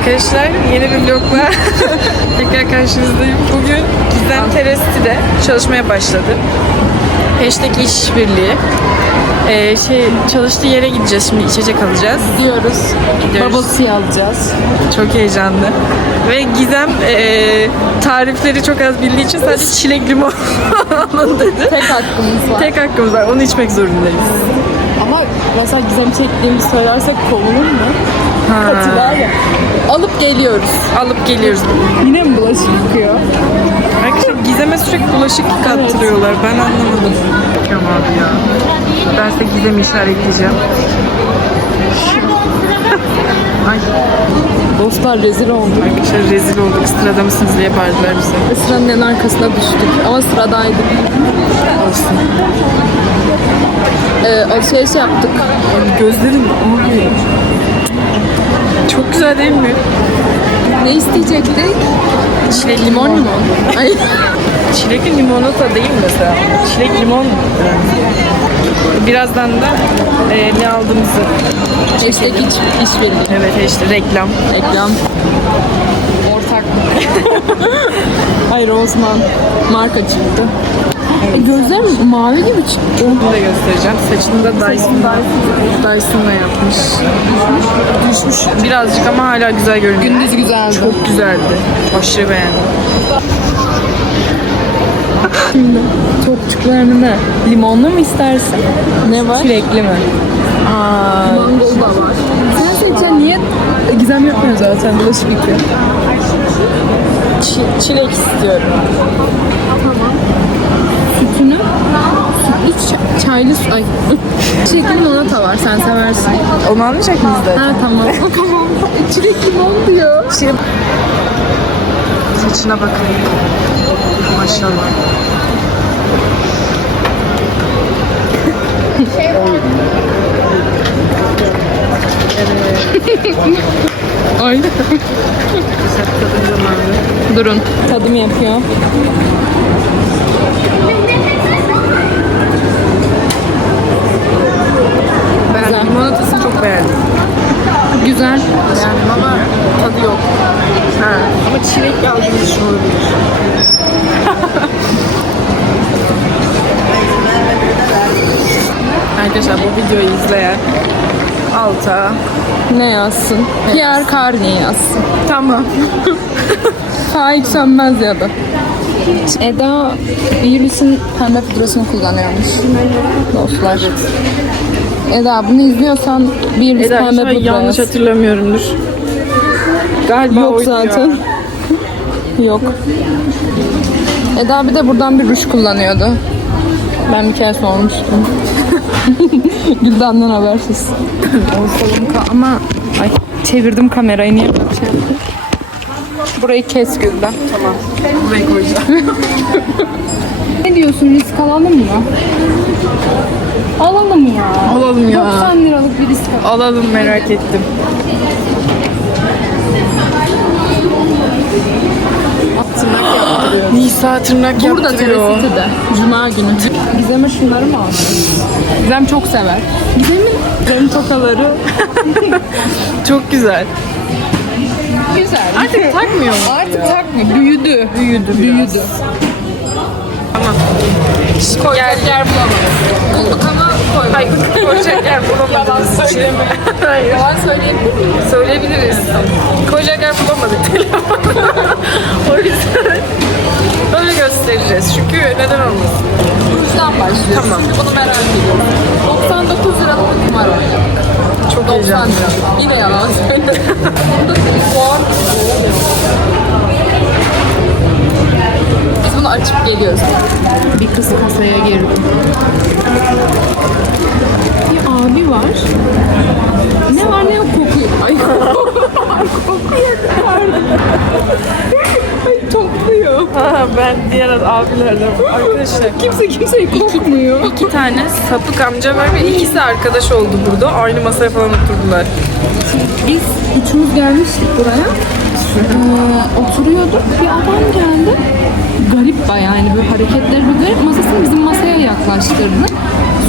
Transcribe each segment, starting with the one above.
Arkadaşlar yeni bir vlogla tekrar karşınızdayım. Bugün Gizem Teresti'de çalışmaya başladı. Hashtag işbirliği. Ee, şey çalıştığı yere gideceğiz şimdi içecek alacağız. Diyoruz. Gidiyoruz. Babası alacağız. Çok heyecanlı. Ve Gizem ee, tarifleri çok az bildiği için sadece çilek limon alın dedi. Tek hakkımız var. Tek hakkımız var. Onu içmek zorundayız. Ama mesela gizem çektiğimizi söylersek kovulur mu? Katılar ya. Alıp geliyoruz. Alıp geliyoruz. Yine mi bulaşık yıkıyor? Arkadaşlar Gizem'e sürekli bulaşık kattırıyorlar. Ben anlamadım. Bakıyorum abi ya. Ben size Gizem'i işaretleyeceğim. Ay Dostlar rezil olduk. arkadaşlar rezil olduk. Sırada mısınız diye bağırdılar bize. Sıranın en arkasına düştük. Ama sıradaydık. Olsun. Ee, alışveriş yaptık. Gözlerim abi. Çok güzel değil mi? Ne isteyecektik? Çilek Limon limon. Ay. Çilekli limonata değil mesela. Çilek limon mu? Birazdan da e, ne aldığımızı. Hashtag iç, işbirliği. Evet işte reklam. Reklam. Ortaklık. Hayır Osman. Marka çıktı. Gözlerim mavi gibi çıktı. Bunu da göstereceğim. Saçını da Dyson, Dyson'la yapmış. Düşmüş birazcık ama hala güzel görünüyor. Gündüz güzeldi. Çok güzeldi. Aşırı beğendim. Topçuklarını ne? Limonlu mu istersin? Ne var? Çilekli mi? Aa. Mangol da var. Sen seçeceksin niye? E, Gizem yapmıyor zaten. Bulaşık yıkıyor. Çi- çilek istiyorum. Tamam. Sütünü? Sütlü ç- çaylı su... Ay. Çilekli limonata var. Sen seversin. Onu almayacak mıyız da? Ha tamam. tamam. Çilek limon diyor. Şey... Saçına bakın. Maşallah. Ay. Durun. Tadım yapıyor. Limonatasını çok beğendim. Güzel. Yani ama tadı yok. Ha. Ama çilek aldığımız için olabilir. Arkadaşlar bu videoyu izleyen alta Ne yazsın? Pierre Carnier yazsın. tamam. Faik Sönmez ya da. Eda Virüs'ün pembe pudrasını kullanıyormuş. Dostlar. Eda bunu izliyorsan Virüs Eda pembe inşallah yanlış hatırlamıyorumdur. Galiba Yok oydu zaten. Yok. Eda bir de buradan bir ruj kullanıyordu. Ben bir kere sormuştum. Gülden'den habersiz. Ortalım ka- ama ay çevirdim kamerayı niye böyle bir şey? Burayı kes Gülden. Tamam. Buraya koyacağım. Ne diyorsun risk alalım mı? Alalım ya. Alalım ya. 90 liralık bir risk alalım. Alalım merak ettim. Tırnak yaptırıyor. Nisa tırnak Burada yaptırıyor. TRT''de. Cuma günü. Gizem'e şunları mı aldın? Gizem çok sever. Gizem'in benim tokaları Çok güzel. Güzel. Artık takmıyor mu? Artık takmıyor. Büyüdü. Büyüdü. Büyüdü. Tamam. Koyacak yer bulamadık. Bulduk ama koymadık. Koyacak yer bulamadığımız için. Hayır. Yalan söyleyebilir? Söyleyebiliriz. Koyacak yer bulamadık o yüzden göstereceğiz. Çünkü neden olmasın? Rujdan başlıyoruz. Tamam. Şimdi bunu merak ediyorum. 99 liralık kumar oynadık. Çok 90 heyecanlı. lira. Yine yalan söyledim. Biz bunu açıp geliyoruz. Bir kız kasaya girdi. Bir abi var. Ne var ne yok kokuyor. Ay kokuyor. Ay topluyor. Ha, ben diğer abilerden. Arkadaşlar Kimse kimseyi kokmuyor. iki tane sapık amca var ve ikisi arkadaş oldu burada. Aynı masaya falan oturdular. Biz üçümüz gelmiştik buraya. Ee, oturuyorduk. Bir adam geldi. Garip bayağı yani böyle hareketleri böyle garip. Masasını bizim masaya yaklaştırdı.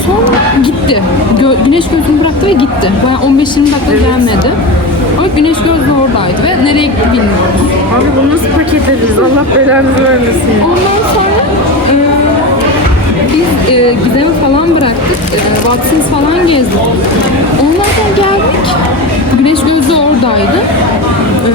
Sonra gitti. Gö- güneş gözünü bıraktı ve gitti. Bayağı 15-20 dakika gelmedi. Oturduk. Güneş gözlü oradaydı ve nereye gitti bilmiyoruz. Abi bu nasıl paket ederiz? Allah belanızı vermesin. Ondan sonra biz e, Gizem'i falan bıraktık. E, Watsons falan gezdik. Onlardan geldik. Güneş gözlü oradaydı. E,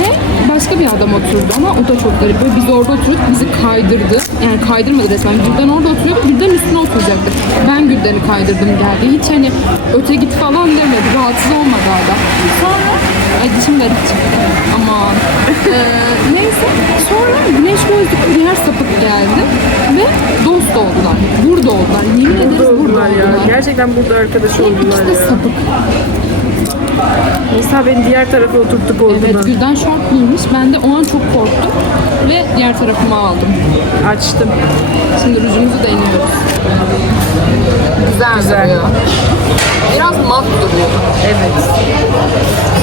ve başka bir adam oturdu ama o da çok garip. Böyle biz orada oturuyorduk, bizi kaydırdı. Yani kaydırmadı resmen. Gülden orada oturuyordu, Gülden üstüne oturacaktı. Ben Gülden'i kaydırdım geldi. Hiç hani öte git falan demedi. Rahatsız olmadı adam. Sonra Ay dişim garip çıktı. Aman. Ee, neyse. Sonra güneş gözlüklü diğer sapık geldi. Ve dost oldular. Burada oldular. Yemin ederiz burada Oldular ya. oldular. Gerçekten burada arkadaş oldular ikisi de ya. sapık. Nisa beni diğer tarafa oturttuk oldu Evet? Gülden şort giymiş. Ben de o an çok korktum. Ve diğer tarafıma aldım. Açtım. Şimdi rujumuzu deniyoruz. Güzel, Güzel. duruyor. Biraz mat duruyor. Evet.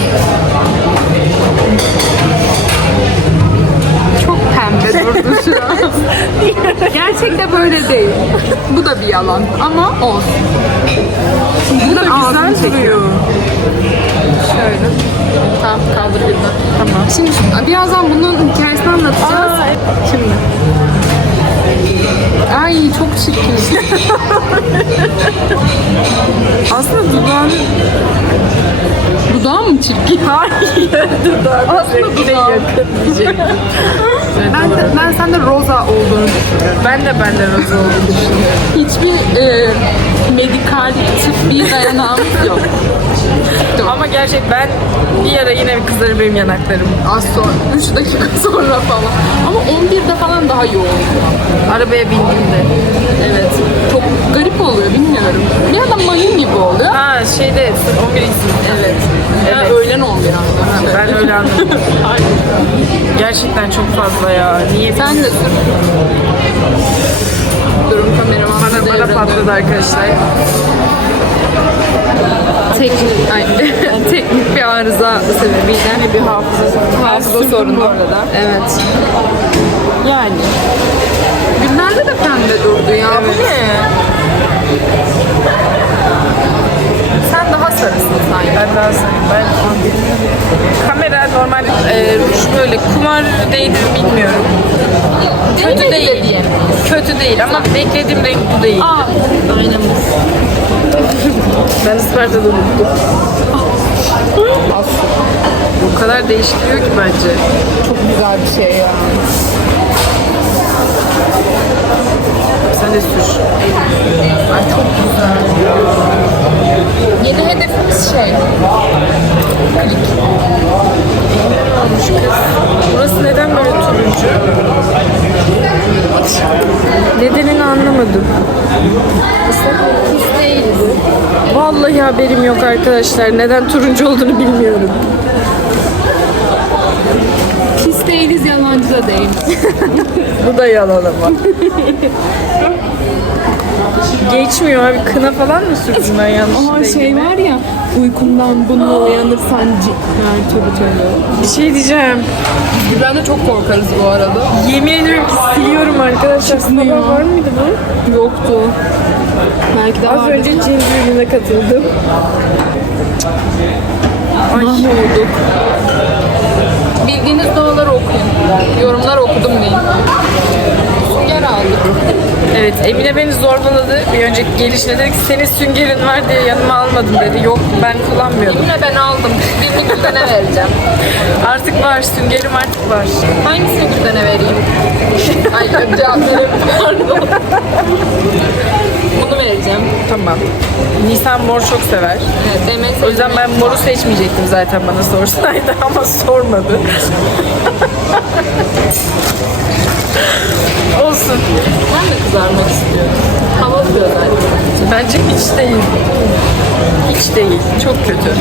durdu şu an. Gerçekte böyle değil. Bu da bir yalan ama olsun. Bu da güzel duruyor. Şöyle. Tamam kaldır birden. Tamam. Şimdi birazdan bunun hikayesini anlatacağız. Aa, Şimdi. Ay çok çirkin. Aslında dudağın Dudağım mı çirkin? hayır dudağın Aslında dudağım. yakın diyecektim. Ben, de, ben sende roza olduğunu düşünüyorum. Ben de benden razı olduğunu düşünüyorum. Hiçbir e, medikal tıbbi dayanağımız yok. Ama gerçek ben bir ara yine bir kızarır benim yanaklarım. Az sonra, 3 dakika sonra falan. Ama 11'de falan daha yoğun. Arabaya bindiğimde. Evet. Çok garip oluyor bilmiyorum. Bir adam mayın gibi oluyor. Ha şeyde 11 isim. Evet. Evet. Yani öğlen 11 anda. Ben öyle anladım. Gerçekten çok fazla ya. Niye Sen de sür. Durum kameraman bana, bana patladı arkadaşlar. Teknik, ay, teknik bir arıza sebebiyle. Bir hafıza Hafıza sorunu. Evet. Yani. Günlerde de pembe durdu ya. Bu ne? Sen daha sarısın sanki. Ben daha sarıyım. Ben kamera normal e, ruj böyle kumar değdi bilmiyorum. Kötü Değmedi de değil. diyemeyiz. Kötü değil ama beklediğim renk bu değil. Aa, aynamız. Ben Isparta'da unuttum. o kadar değiştiriyor ki bence. Çok güzel bir şey ya. Sen de sür. Ay çok güzel. Yeni hedefimiz şey. Olmuş kız. Burası neden böyle turuncu? Nedenini anlamadım. Pis değiliz. Vallahi haberim yok arkadaşlar. Neden turuncu olduğunu bilmiyorum. Pis da değiliz. Bu da yalan ama. Geçmiyor abi. Kına falan mı sürdüm ben yanlış Aha değil şey mi? var ya, uykundan bununla uyanırsan ci... Yani tövbe tövbe. Bir şey diyeceğim. Ben de çok korkarız bu arada. Yemin ediyorum ki siliyorum arkadaşlar. Sabah ya. var mıydı bu? Yoktu. Belki de Az vardı. önce cin düğününe katıldım. Ay. Mahvolduk. Bildiğiniz duaları okuyun. Yorumlar okudum deyin. Sünger aldık. Evet Emine beni zorbaladı. Bir önceki gelişine dedi ki senin süngerin var diye yanıma almadım dedi. Yok ben kullanmıyordum. Yine ben aldım. Birini Gülden'e vereceğim. Artık var süngerim artık var. Hangisini Gülden'e vereyim? Ay cevap vereyim. Pardon. Bunu vereceğim. Tamam. Nisan mor çok sever. Evet, benim en O yüzden ben moru seçmeyecektim zaten bana sorsaydı ama sormadı. Olsun. Ben de kızarmak istiyorum. Bir özellik. Bence hiç değil. Hiç değil. Çok kötü.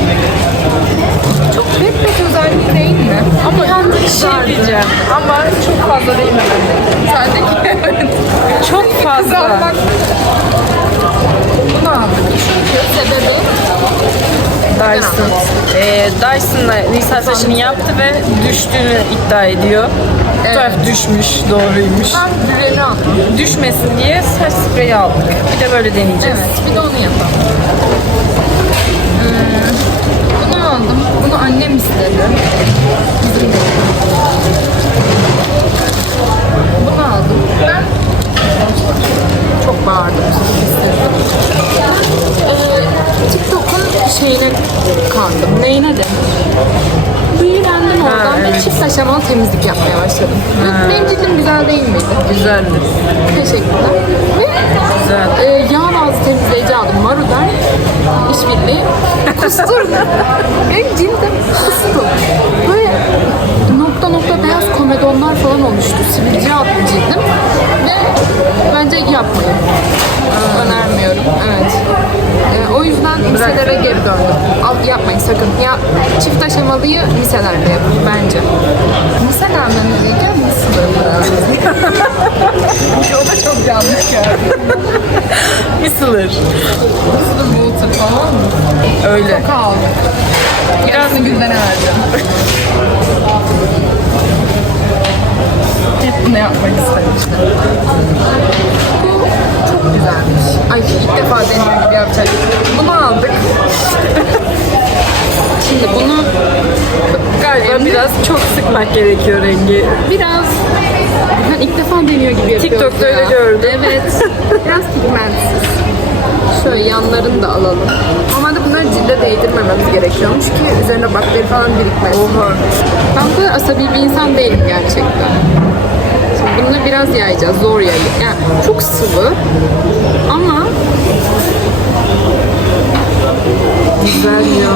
Çok pek pek özellik değil mi? Ama Bir şey diyeceğim ama çok fazla değil mi? Sendeki evet. Çok fazla. Kızarmak. Bunu aldık. Çünkü sebebi Dyson. Ee, Dyson'la Nisa saçını yaptı ve düştüğünü iddia ediyor. Bu Evet. taraf düşmüş, doğruymuş. tam düzeni aldım. Düşmesin diye saç spreyi aldık. Bir de böyle deneyeceğiz. Evet, bir de onu yapalım. Hmm, bunu aldım. Bunu annem istedi. Bizim de. Bunu aldım. Ben çok bağırdım. Ee, TikTok'un şeyine kandım. Neyine de? Büyülendim oradan ve evet. çift aşamalı temizlik yapmaya başladım. Benim cildim güzel değil miydi? Güzeldi. Teşekkürler. Ve Güzel. e, yağ bazlı temizleyici aldım. Maru'dan işbirliği. Kustum. Benim cildim kustu. Böyle nokta nokta beyaz komedonlar falan oluştu. Sivilce cildim. Ve bence yapmayın. Önermiyorum. Evet. E, o yüzden miselere geri döndüm. Al, yapmayın sakın. Ya çift aşamalıyı miselerde yapın bence. Miselerden mi diyeceğim? Miselerden. o da çok yanlış geldi. Mısılır. Nasıl water falan mı? Öyle. Kal. Yarısını gündene vereceğim. Hep bunu yapmak istemiştim. Bu çok güzelmiş. Ay ilk defa deniyor gibi yapacak. Bunu aldık. Şimdi bunu Galiba biraz çok sıkmak gerekiyor rengi. biraz ben ilk defa deniyor gibi yapıyoruz TikTok'ta ya. öyle gördüm. Evet. Biraz pigmentsiz. Şöyle yanlarını da alalım. Normalde bunları cilde değdirmememiz gerekiyormuş ki üzerine bakteri falan birikmez. Oha. Ben kadar asabi bir insan değilim gerçekten. Şimdi bunu biraz yayacağız, zor yayacağız. Yani çok sıvı ama Güzel ya.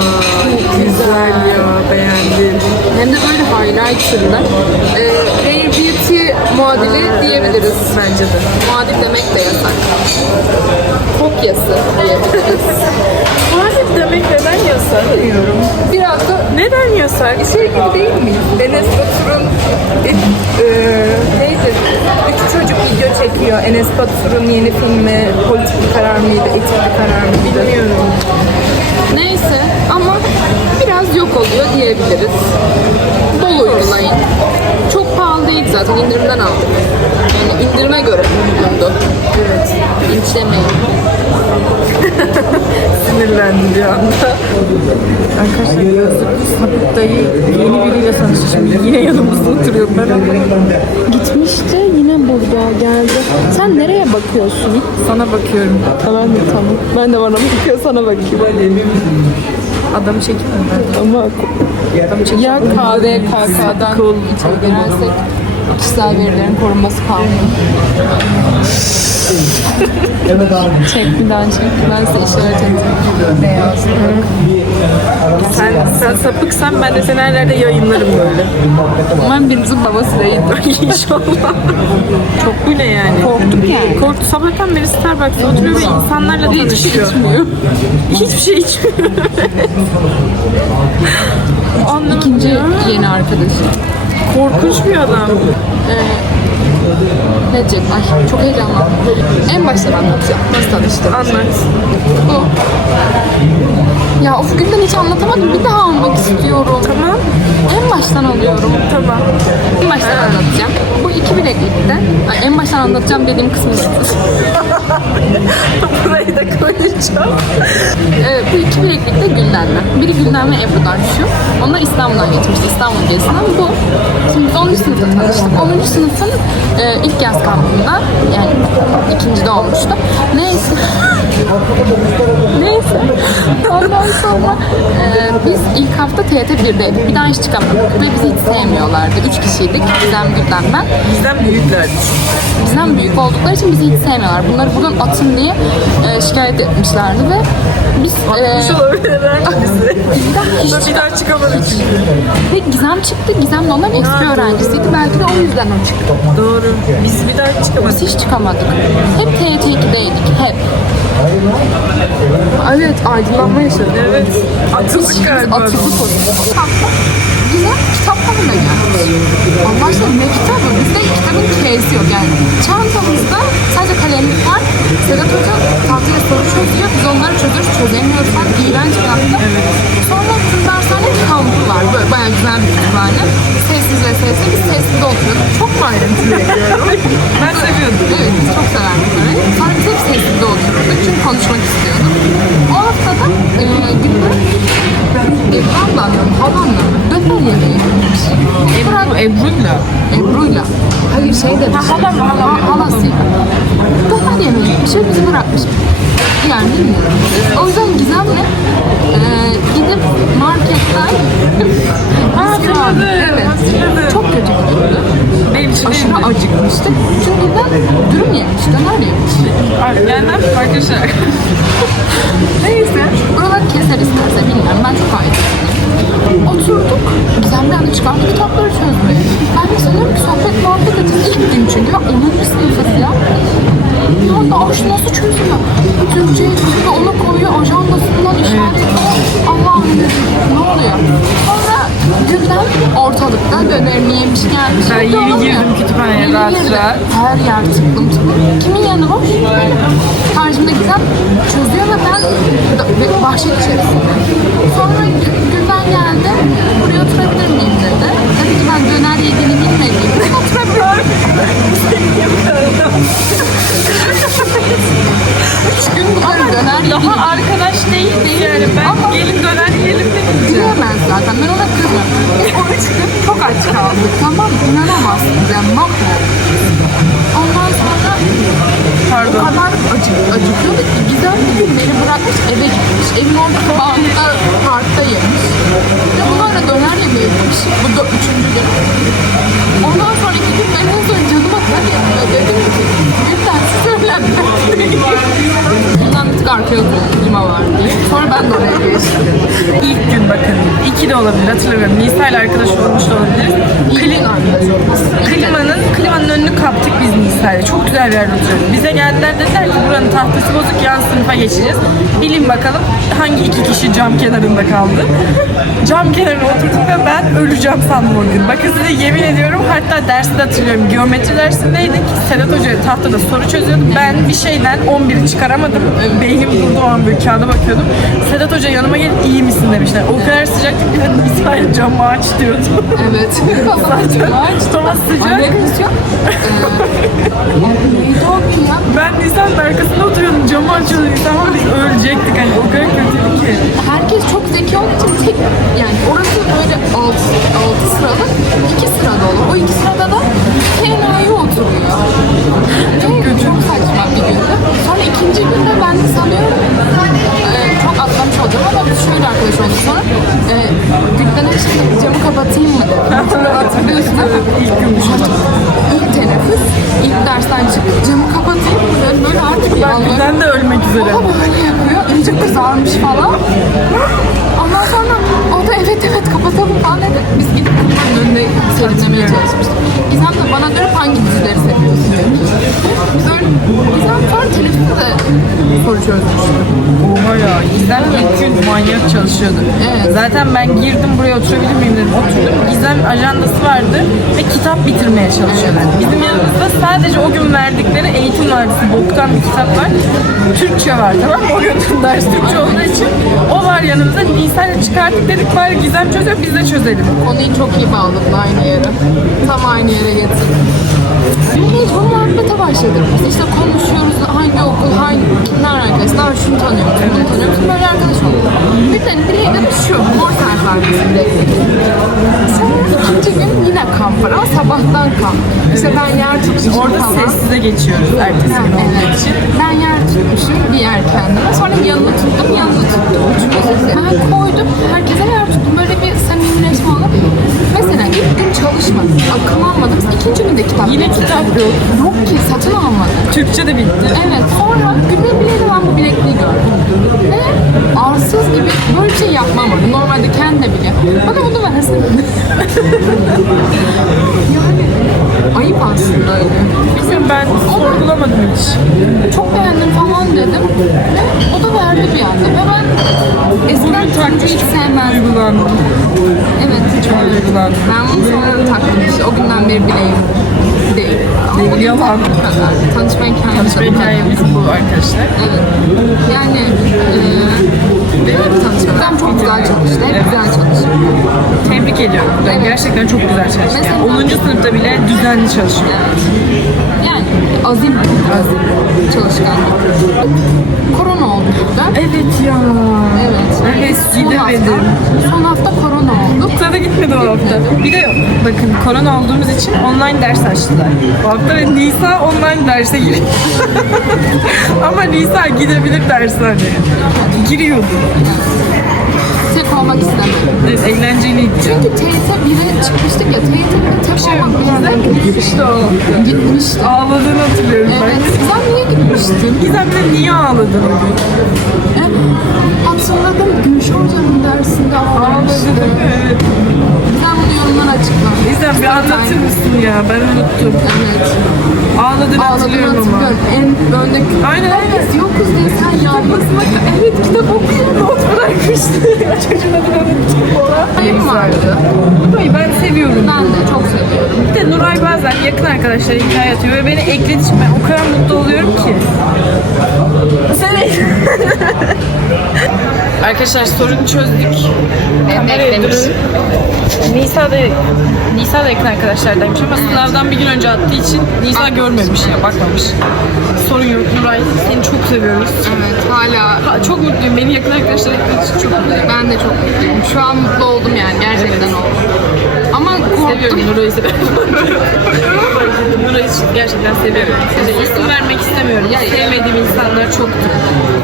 Güzel ya. Beğendim. hem de böyle highlighterlı. Ee, Rare Beauty muadili diyebiliriz. Bence de. Muadil demek de yasak. Kopyası diyebiliriz. Demek neden yasak? Biraz da Neden yasak? şey gibi değil mi? Enes Batur'un e, neydi? Üç çocuk video çekiyor. Enes Batur'un yeni filmi politik bir karar mıydı, etik bir karar mıydı? Bilmiyorum. Neyse ama biraz yok oluyor diyebiliriz. Bol uygulayın. Çok pahalı değil zaten indirimden aldık. Yani indirime göre uygundu. Evet. İnçlemeyin. Sinirlendim bir anda. Arkadaşlar gözlüklü sapık dayı yeni biriyle tanıştı. Şimdi yine yanımızda oturuyor. Ben ama Gitmişti yine burada geldi. Sen nereye bakıyorsun? sana bakıyorum. De tamam. Ben de bana bakıyor sana bakayım. Adamı çekeyim mi ben? Ama ya KVKK'dan. İçeri girersek kişisel verilerin korunması kanunu. çek bir daha çek. Ben size işaret ettim. Beyaz. Sen, sen sapıksan ben de seni her yerde yayınlarım böyle. Umarım birinizin babası değil. İnşallah. Çok bu ne yani? Korktuk yani. Korktu. Sabahtan beri Starbucks'ta oturuyor ve insanlarla tanışıyor. içmiyor. Hiçbir şey içmiyor. İkinci yeni arkadaşı. Korkunç bir adam. Ne diyecek? Ay çok heyecanlandım. En baştan anlatacağım. Nasıl tanıştım? Anlat. Bu. Ya of günden hiç anlatamadım. Bir daha almak istiyorum. Tamam. En baştan alıyorum. Tamam. En baştan anlatacağım. Bu iki bileklikte. Ay, en baştan anlatacağım dediğim kısmı Burayı da koyacağım. Evet, bu iki bileklikte Gülden'le. Biri Gülden ve Ebru'dan şu. Onlar İstanbul'dan geçmişti. İstanbul gezisinden bu. Şimdi biz 10. sınıfta tanıştık. 10. sınıfın e, ilk yaz kampında yani ikinci de olmuştu. Neyse. Neyse. Ondan sonra e, biz ilk hafta TYT 1'deydik. Bir daha hiç çıkamadık. Ve bizi hiç sevmiyorlardı. Üç kişiydik. Gizem, Gülden, ben. Bizden büyüklerdi. Bizden büyük oldukları için bizi hiç sevmiyorlar. Bunları buradan atın diye e, şikayet etmişlerdi ve biz e, Şu olabilirler bizi. bizden hiç Bir daha çıkamadık. Ve Gizem çıktı. Gizem de onların eski öğrencisiydi. Belki de o yüzden o çıktı. Doğru. Biz bir daha çıkamadık. Biz hiç çıkamadık. Hep TYT 2'deydik. Hep. Evet aydınlanma yaşadık. Evet. Atıldık galiba. Atıldık Gizem kitap balına gelmiş. Allah aşkına ne kitabı? Bizde kitabın K'si yok yani. Çantamızda sadece kalemlik var. Sedat Hoca tahtayla soru çözüyor. Biz onları çözüyoruz. Çözemiyoruz. İğrenç bir hafta. 9'dan itibaren sessiz ve sessiz biz sessizde oturuyorduk. Çok ayrıntılı ediyorum. ben seviyordum. Evet biz çok seven bir öyle. Sonra biz hep sessizde oturuyorduk çünkü konuşmak istiyordum. O haftada e, günde e, Allah'la, havanla, döpenle değil. Ebru, Ebru'yla. Ebru'yla. Hayır şey de. Ha, halamla, halamla. Halasıyla. Döpen yemeği. Bir şey bizi bırakmış. Yani bilmiyorum. O yüzden Gizem'le e, gidip marketten hatırladım, Evet. Çok kötü gidiyordu. Benim için Aşırı değildi. acıkmıştık. Çünkü birden dürüm yemiş, döner yemiş. Yani ne yapayım arkadaşlar? Neyse. Buraları keser isterse bilmiyorum. Ben çok ayrı. Oturduk. Gizemden de çıkardı kitapları çözmeye. Ben de sanıyorum ki sohbet muhabbet edeceğiz. İlk gün çünkü. Ben 10. sınıfız ya. Bir anda aş nasıl çözüyor? Türkçe'ye çözüyor, onu koyuyor, ajandasından işaretliyor. Allah'ım dedim, ne oluyor? Sonra günden ortalıkta dönerini yemiş gelmiş. Ben yeni girdim kütüphaneye rahat. Her yer tıklım tıklım. Kimin yanı boş? Karşımda Gizem çözüyor ve ben vahşet içerisinde. Sonra Gü- Gülben geldi. Buraya oturabilir miyim dedi. Dedi ki ben döner yediğini bilmediğim için oturabilirim. Üç gün bunları döner Daha arkadaş değil değil yani. Ben Ama- gelin döner yiyelim demeyeceğim. Bilemez zaten. Ben ona kızıyorum. Biz o üç gün çok aç kaldık. Tamam? İnanamazsın. Ben mahvoldum. Ondan sonra Pardon. o kadar acı, acıkıyorduk ki Gizem bir gün beni bırakmış eve gitmiş. Evin oradaki bankta, parkta yemiş. Ve bunlarla döner yemeği yemiş. Bu da üçüncü gün. Ondan sonraki gün ben en son canıma kan yapıyor. Dedim ki tanesi söylenmez. Bundan bir tık arkaya. Klima var diye. Sonra ben de oraya geçtim. İlk gün bakın. iki de olabilir hatırlamıyorum. Nisa ile arkadaş olmuş da olabilir. Olması. Klimanın, klimanın önünü kaptık biz Nisa'yla. Çok güzel bir yerde oturuyoruz. Bize geldiler dediler ki buranın tahtası bozuk yan sınıfa geçeceğiz. Bilin bakalım hangi iki kişi cam kenarında kaldı. Cam kenarına oturdum ve ben öleceğim sandım o gün. Bakın size yemin ediyorum hatta dersi de hatırlıyorum. Geometri dersindeydik. Sedat Hoca tahtada soru çözüyordu. Ben bir şeyden 11'i çıkaramadım. Beynim durdu o an böyle kağıda bakıyordum. Sedat Hoca yanıma gelip iyi misin demişler. O kadar sıcaktı ki ben Nisa'ya camı aç diyordu. Evet. Zaten hava sıcak. Alakası yok. Ee, neydi o gün ya? Ben Nisan'ın arkasında oturuyordum. Camı açıyordum. Ama biz ölecektik. Hani o kadar kötüydü ki. Herkes çok zeki olduğu için tek yani orası böyle alt, altı sıralı iki sıra dolu. O iki sırada da enayi oturuyor. Çok kötü. Çok saçma bir gündü. Sonra ikinci günde ben sanıyorum çok atlamış olacağım ama biz şöyle arkadaş olduk sonra. E, Gülden işte camı kapatayım mı dedi. Hatırlıyorsun mi? İlk teneffüs, ilk dersten çıkıp camı kapatayım mı dedi. Böyle artık Ben yalvarıyorum. bizden de ölmek üzere. O da böyle yapıyor. iyice kızarmış falan. Ondan sonra o da evet evet kapatalım falan dedi. Biz gidip bunların önünde serinlemeye çalışmıştık. Gizem de bana dönüp hangi dizileri seviyorsun demiş. Biz öyle Gizem sonra telefonda soru çözmüştü. Ya. Gizem gün manyak çalışıyordu. Evet. Zaten ben girdim buraya oturabilir miyim dedim. Oturdum. Gizem ajandası vardı ve kitap bitirmeye çalışıyordu. Bizim yanımızda sadece o gün verdikleri eğitim vardı. Boktan bir kitap var. Türkçe var tamam mı? O gün ders Türkçe olduğu için o var yanımızda. Nisan'la çıkarttık dedik bari Gizem çözüyor biz de çözelim. Konuyu çok iyi bağladın aynı yere. Tam aynı yere getirdin. Biz bu muhabbete başladık. Biz işte konuşuyoruz hangi okul, hangi kimler arkadaşlar, şunu tanıyor musun, bunu tanıyor musun, böyle arkadaş olduk. Bir tane dileğine şu, mor sayfasında. Sonra ikinci gün yine kamp var ama sabahtan kamp. İşte ben yer tutmuşum Orada falan. sessize geçiyoruz ertesi gün olduğu evet. için. Ben yer tutmuşum bir yer kendime. Sonra yanını tuttum, yanını tuttum. Çünkü ben koydum, herkese çalışmadım, akım almadım. İkinci günde kitap Yine bitti. kitap yok. Yok ki, satın almadım. Türkçe de bitti. Evet, sonra günde bileydi ben bu bilekliği gördüm. Ve arsız gibi böyle bir şey yapmam ama normalde kendi biliyor. Bana onu versene. yani ayıp aslında öyle. Bilmiyorum ben sorgulamadım hiç. çok beğendim falan dedim. Ve o da verdi bir anda. Ve ben eskiden turuncuyu hiç sevmezdim. Duygulandım. Evet. Çok duygulandım. Ben bunu sonradan taktım işte. O günden beri bileğim değil. Yalan. Bu kadar. Tanışma hikayemiz Tanışma de bu kadar. hikayemiz bu arkadaşlar. Evet. Yani e, tanışmadan çok güzel çalıştı. Hep güzel çalıştı. Tebrik ediyorum. Ben gerçekten çok güzel çalıştı. Yani Mesela- 10. sınıfta bile düzenli çalışıyor. Yani azim. Azim. Çalışkan. Korona oldu burada. Evet ya. Evet. Evet, Son gidemedim. hafta, son hafta korona oldu. Sana gitmedi o hafta. Bir de bakın korona olduğumuz için online ders açtılar. Bu hafta ve Nisa online derse giriyor. Ama Nisa gidebilir dershaneye. Giriyordu. Tek olmak istemedim. Evet, eğlenceliydi. Çünkü TYT 1'e çıkmıştık ya. TYT 1'e tek olmak bazen Gitmişti o. gitmişti. Ağladığını hatırlıyorum Evet. ben. Sen niye gitmiştin? Gizem'le niye ağladın o gün? Hatırladım Gülşah Hoca'nın dersinde ağlamıştı. Evet. Sen bunu yorumlara açıkla. Gizem bir anlatır mısın ya? Ben unuttum. Evet. Ağladığını hatırlıyorum ama. hatırlıyorum. En öndeki Aynen aynen. Biz yokuz diye sen yalnızlık. Evet kitap okuyor. Not bırakmıştı. Çocuğun adını unuttum falan. Benim vardı. Nuray'ı ben seviyorum. Ben de çok seviyorum. Bir de Nuray bazen yakın arkadaşlar hikaye atıyor ve beni eklediği için ben o kadar mutlu oluyorum ki. Sen Arkadaşlar sorunu çözdük. Kamerayı. Nisa da Nisa da yakın arkadaşlardaymış ama sınavdan bir gün önce attığı için Nisa görmemiş ya bakmamış. Sorun yok Nuray seni çok seviyoruz. Evet hala Ha, çok mutluyum beni yakın arkadaşlar eklediği için çok mutluyum. ben de çok mutluyum. Şu an mutlu oldum yani gerçekten oldum. Ama korktum. Seviyorum Nuray'ı. Nuray'ı gerçekten seviyorum. İşte isim vermek istemiyorum. Ya sevmediğim insanlar çoktu.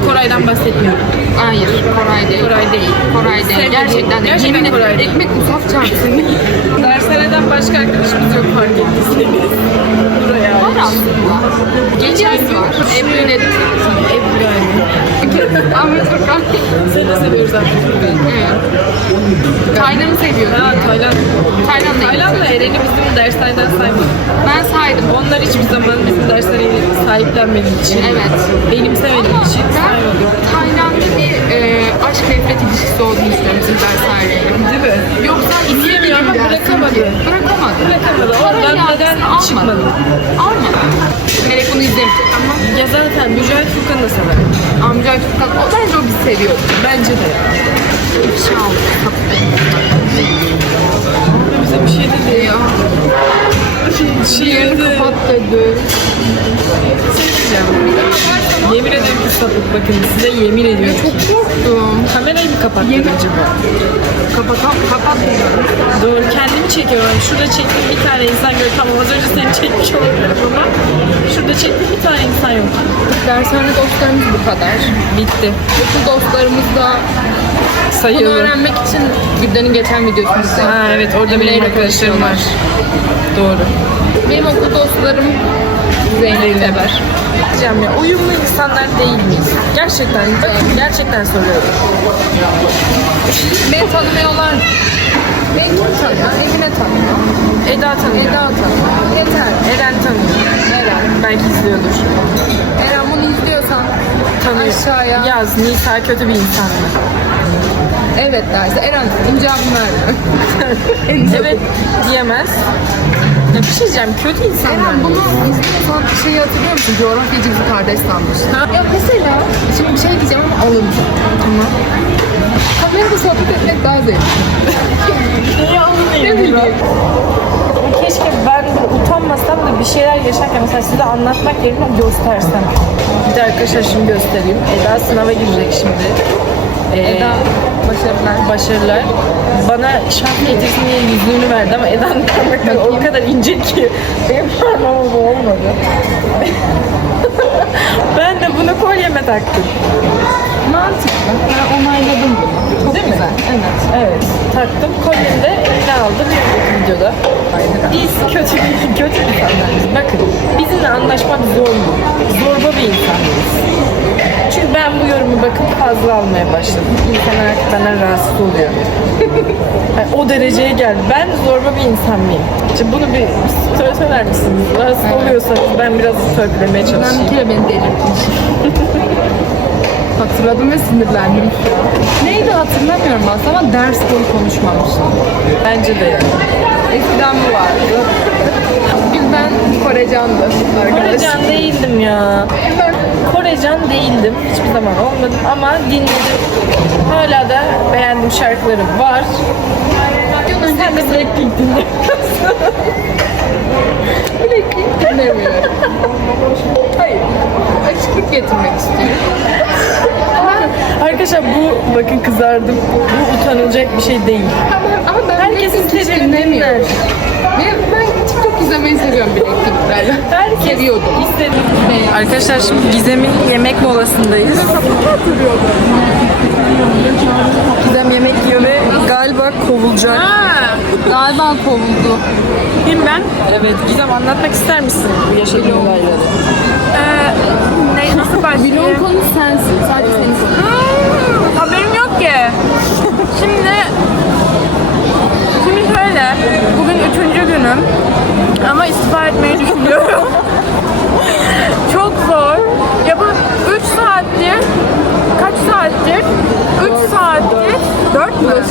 Koray'dan bahsetmiyorum. Hayır Koray değil. Koray değil. Koray değil. Sevmediğim- Gerçekten değil. gerçekten Yemin Koray ederim değil. ekmek musaf çarpsın. Dershaneden başka arkadaşımız yok fark ettiyseniz. Var aslında. Var. Ebru yani. Ahmet Furkan. Seni de seviyoruz artık. Evet. Taylan'ı seviyorum. Ha. Taylan değil. Tayland'la Eren'i bizim dershaneden saymadık. Ben saydım. Onlar hiçbir zaman bizim dershaneyi sahiplenmediği için. Evet. Benimsemediği için. Tayland'da bir e, aşk nefret ilişkisi olduğunu düşünüyorum bizim dershaneyle. Değil mi? Yoksa ama izleyemedim bırakamadı. Bırakamadı. Bırakamadı. Oradan neden almadı. çıkmadı? Almadı. Melek bunu izlemiştik ama Ya zaten Mücahit Furkan'ı da sever. amca Furkan o bence o bizi seviyor. Bence de. Bir şey. Bize bir şey dedi. Ya. Şiirini Kapat dedi. Seveceğim. Yemin ederim sapık bakın size yemin ediyorum. Çok korktum. Kamerayı kapattın Yemin- acaba? Kapat, kapat dedi. Doğru kendimi çekiyorum. Şurada çektim bir tane insan gör. Tamam az önce seni çekmiş olabilirim ama şurada çektim bir tane insan yok. Dershane dostlarımız bu kadar. Bitti. Okul dostlarımız da bunu Sayılı. öğrenmek için Gülden'in geçen videosunu izledim. Ha evet orada benim Emine'yle arkadaşlarım var. Doğru. Benim okul dostlarım Zeynep'i sever. Diyeceğim ya uyumlu insanlar değil miyiz? Gerçekten bakın gerçekten soruyorum. Beni tanımıyorlar. Beni kim tanıyor? Emine tanıyor. Eda tanıyor. Eda tanıyor. Yeter. Eren tanıyor. Eren. Belki izliyordur. Eren bunu izliyorsan Tanıyor. aşağıya Yaz Nisa kötü bir insan mı? evet derse Eren cevabını verme. evet diyemez. Ya bir şey diyeceğim kötü insanlar. Eren bunu izliyorsan şeyi hatırlıyor musun? Coğrafyacı bir kardeş sanmış. Ya mesela şimdi bir şey diyeceğim ama alınacağım. Tamam. Kamerada sohbet etmek daha zevkli. Niye Ne bileyim. Keşke ben de utanmasam da bir şeyler yaşarken mesela size anlatmak yerine göstersem. Bir de arkadaşlar şimdi göstereyim. Eda sınava girecek şimdi. Ee, Eda başarılar. başarılar. Bana şans getirsin diye yüzüğünü verdi ama Eda'nın parmakları o kadar ince ki benim parmağıma bu olmadı. ben de bunu kolyeme taktım. Mantıklı. Ben onayladım bunu. Çok Değil mi? güzel. Evet. Evet, taktım. Kolyemi de eline aldım videoda. Biz kötü kötü insanlarız. Bakın, bizimle anlaşmak zor mu? Zorba bir insanlarız. Çünkü ben bu yorumu bakıp fazla almaya başladım. İnsanlar artık benden rahatsız oluyor. Yani o dereceye geldi. Ben zorba bir insan mıyım? İşte bunu bir söyle söyler misiniz? Rahatsız oluyorsanız ben biraz törpülemeye Ben bir çalışayım. kere beni delirtmiş. Hatırladım ve sinirlendim. Neydi hatırlamıyorum aslında ama ders boyu konuşmamıştım. Bence de yani. Eskiden bu vardı. Ben Korecandı arkadaşlar. Korecan değildim ya. Korecan değildim. Hiçbir zaman olmadım ama dinledim. Hala da beğendiğim şarkılarım var. Sen de Blackpink dinle. Dinlemiyorum. Hayır. Açıklık getirmek istiyorum. Arkadaşlar bu bakın kızardım. Bu utanılacak bir şey değil. Ama, ama ben Herkes Blackpink hiç dinlemiyorum. Ve ben izlemeyi seviyorum. Herkes Seviyordum. istediğini. Arkadaşlar şimdi Gizem'in yemek molasındayız. Gizem yemek yiyor ve galiba kovulacak. Galiba kovuldu. Kim ben? Evet. Gizem anlatmak ister misin bu yaşadığın olayları? Ee, ne, nasıl Vlog başlayayım? konu sensin. Sadece senin konu. Hmm, haberim yok ki. Şimdi Şimdi şöyle, bugün üçüncü günüm ama istifa etmeyi düşünüyorum. Çok zor. Ya bu 3 saattir, kaç saattir? 3 saattir, 4 mü?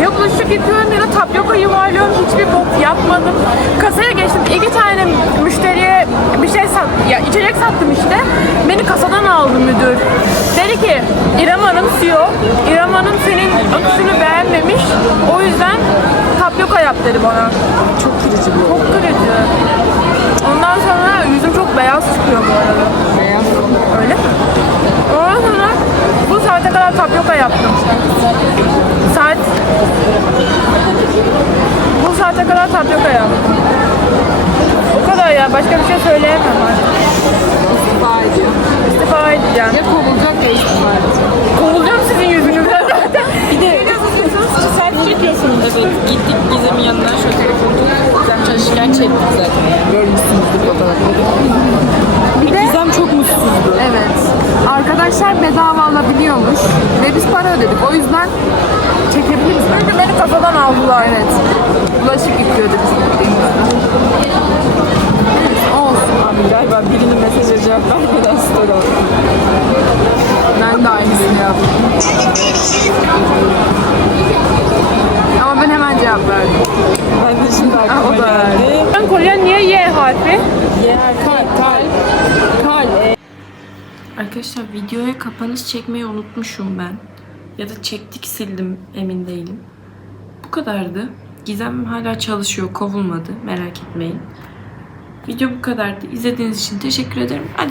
4 saattir ya bulaşık yıkıyorum ya da tapyoka yuvarlıyorum. Hiçbir bok yapmadım. Kasaya geçtim. iki tane müşteriye bir şey sat, ya içecek sattım işte. Beni kasadan aldı müdür. Dedi ki İrem Hanım CEO, İrem Hanım senin akışını beğenmemiş. O yüzden tapyoka yap dedi bana. Çok kırıcı bu. Çok kırıcı. Ondan sonra yüzüm çok beyaz çıkıyor bu arada. Beyaz. Öyle mi? Ondan sonra bu saate kadar tapyoka yaptım. Saat... Bu saate kadar tapyoka yaptım. O kadar ya. Başka bir şey söyleyemem artık. İstifa ediyor. İstifa edeceğim. Ya kovulacak ya istifa edecek. Kovulacağım sizin yüzünüzden zaten. Bir de saat çekiyorsunuz. Evet. Gittik Gizem'in yanına şöyle telefonu Gizem çalışırken çektik zaten. Görmüşsünüzdür fotoğrafları. Bir de Gizem çok mutsuzdu. evet. Arkadaşlar bedava alabiliyormuş. Ve biz para ödedik. O yüzden çekebiliriz. Çünkü beni kasadan aldılar. Evet. Bulaşık yıkıyordu biz gittiğimizde. Olsun. Abi galiba birinin mesajı cevap vermeden story aldım. Ben de aynısını yaptım. Ama ben hemen cevap verdim. Ben de şimdi aklıma o da geldi. Ben Kolyen niye Y harfi? Y harfi. Kalp. Kalp. Arkadaşlar videoya kapanış çekmeyi unutmuşum ben. Ya da çektik sildim emin değilim. Bu kadardı. Gizem hala çalışıyor kovulmadı merak etmeyin. Video bu kadardı. İzlediğiniz için teşekkür ederim. Hadi